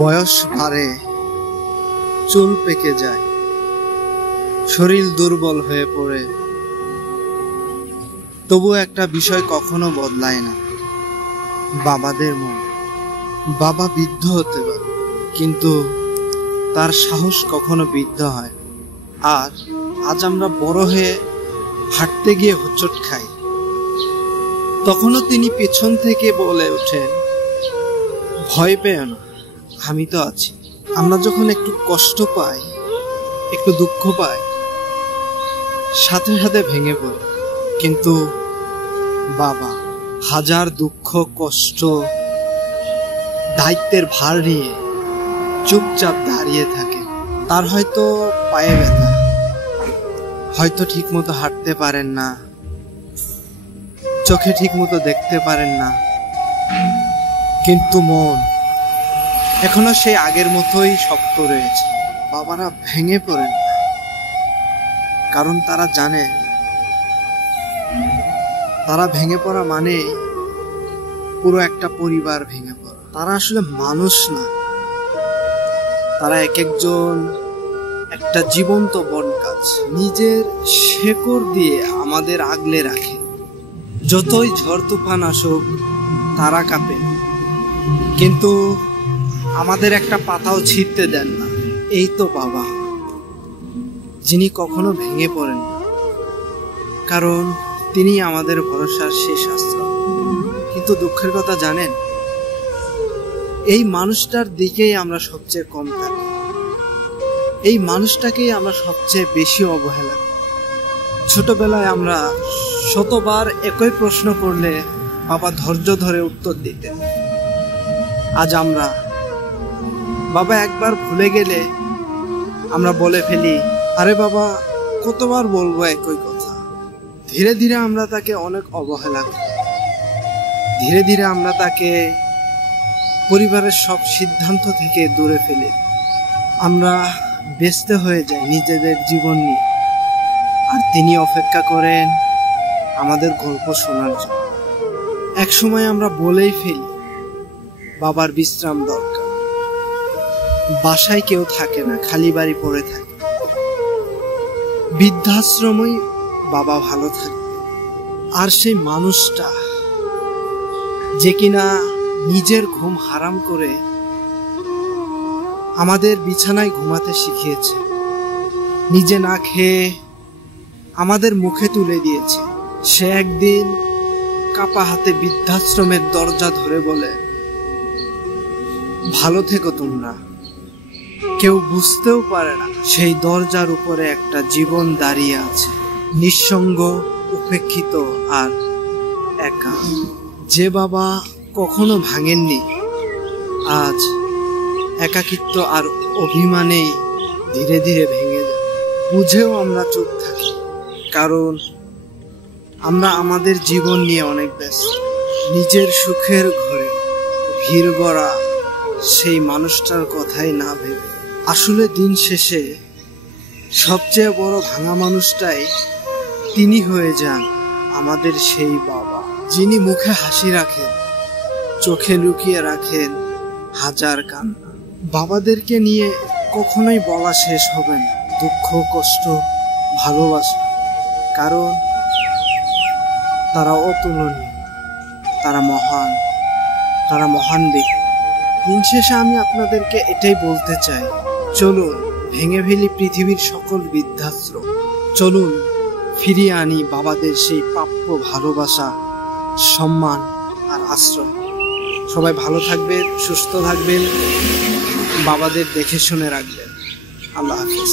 বয়স বাড়ে, চুল পেকে যায়, শরীর দুর্বল হয়ে পড়ে, তবু একটা বিষয় কখনো বদলায় না, বাবাদের মন। বাবা বৃদ্ধ হতে পারে, কিন্তু তার সাহস কখনো বৃদ্ধ হয়। আর আজ আমরা বড় হয়ে হাঁটতে গিয়ে হোঁচট খাই, তখনও তিনি পেছন থেকে বলে ওঠেন, ভয় পেও না, আমি তো আছি। আমরা যখন একটু কষ্ট পাই, একটু দুঃখ পাই, সাথে সাথে ভেঙে পড়ি, কিন্তু বাবা হাজার দুঃখ কষ্ট দায়িত্বের ভার নিয়ে চুপচাপ দাঁড়িয়ে থাকে। তার হয়তো পায়ে ব্যথা, হয়তো ঠিক মতো হাঁটতে পারেন না, চোখে ঠিক মতো দেখতে পারেন না, কিন্তু মন এখনো সেই আগের মতোই শক্ত রয়েছে। বাবারা ভেঙে পড়েন না, কারণ তারা জানে তারা ভেঙে পড়া মানে পুরো একটা পরিবার ভেঙে পড়া। তারা আসলে মানুষ না, তারা এক একজন একটা জীবন্ত বটগাছ, নিজের শেকড় দিয়ে আমাদের আগলে রাখে। যতই ঝড় তুফান আসুক তারা কাঁপে, কিন্তু আমাদের একটা পাতাও ছিঁড়তে দেন না। এই তো বাবা, যিনি কখনো ভেঙে পড়েন না, কারণ তিনি আমাদের ভরসার শেষ আশ্রয়। কিন্তু দুঃখের কথা জানেন, এই মানুষটার দিকেই আমরা সবচেয়ে কম থাকি, এই মানুষটাকেই আমরা সবচেয়ে বেশি অবহেলা করি। ছোটবেলায় আমরা শতবার একই প্রশ্ন করলে বাবা ধৈর্য ধরে উত্তর দিতেন। আজ আমরা বাবা একবার ভুলে গেলে আমরা বলে ফেলি, আরে বাবা কতবার বলবো একই কথা। ধীরে ধীরে আমরা তাকে অনেক অবহেলা করি, ধীরে ধীরে আমরা তাকে পরিবারের সব সিদ্ধান্ত থেকে দূরে ফেলি। আমরা ব্যস্ত হয়ে যাই নিজেদের জীবন নিয়ে, আর তিনি অপেক্ষা করেন আমাদের গল্প শোনার জন্য। এক সময় আমরা বলেই ফেলি, বাবার বিশ্রাম দরকার, বাসায় কেউ থাকে না, খালি বাড়ি পড়ে থাকে, বৃদ্ধাশ্রমই বাবা ভালো থাকে। আর সেই মানুষটা যে কিনা নিজের ঘুম হারাম করে আমাদের বিছানায় ঘুমাতে শিখিয়েছে, নিজে না খেয়ে আমাদের মুখে তুলে দিয়েছে, সে একদিন কাপা হাতে বৃদ্ধাশ্রমের দরজা ধরে বলে, ভালো থেকো তোমরা। কেউ বুঝতেও পারে না সেই দরজার উপরে একটা জীবন দাঁড়িয়ে আছে, নিঃসঙ্গ, উপেক্ষিত আর একা। যে বাবা কখনো ভাঙেননি, আজ একাকিত্ব আর অভিমানেই ধীরে ধীরে ভেঙে যায়। বুঝেও আমরা চুপ থাকি, কারণ আমরা আমাদের জীবন নিয়ে অনেক ব্যস্ত। নিজের সুখের ঘরে ভিড় গড়া সেই মানুষটার কথাই না ভেবে, আসলে দিন শেষে সবচেয়ে বড় ভাঙা মানুষটাই তিনি হয়ে যান আমাদের সেই বাবা, যিনি মুখে হাসি রাখেন, চোখে লুকিয়ে রাখেন হাজার কান্না। বাবাদেরকে নিয়ে কখনোই বলা শেষ হবে না দুঃখ, কষ্ট, ভালোবাসা, কারণ তারা অতুলনীয়, তারা মহান, তারা মহান ব্যক্তি। দিন শেষে আমি আপনাদেরকে এটাই বলতে চাই, চলুন ভেঙে ফেলি পৃথিবীর সকল বৃদ্ধাশ্রম, চলুন ফিরিয়ে আনি বাবাদের সেই প্রাপ্য ভালোবাসা, সম্মান আর আশ্রয়। সবাই ভালো থাকবেন, সুস্থ থাকবেন, বাবাদের দেখে শুনে রাখবেন। আল্লাহ হাফেজ।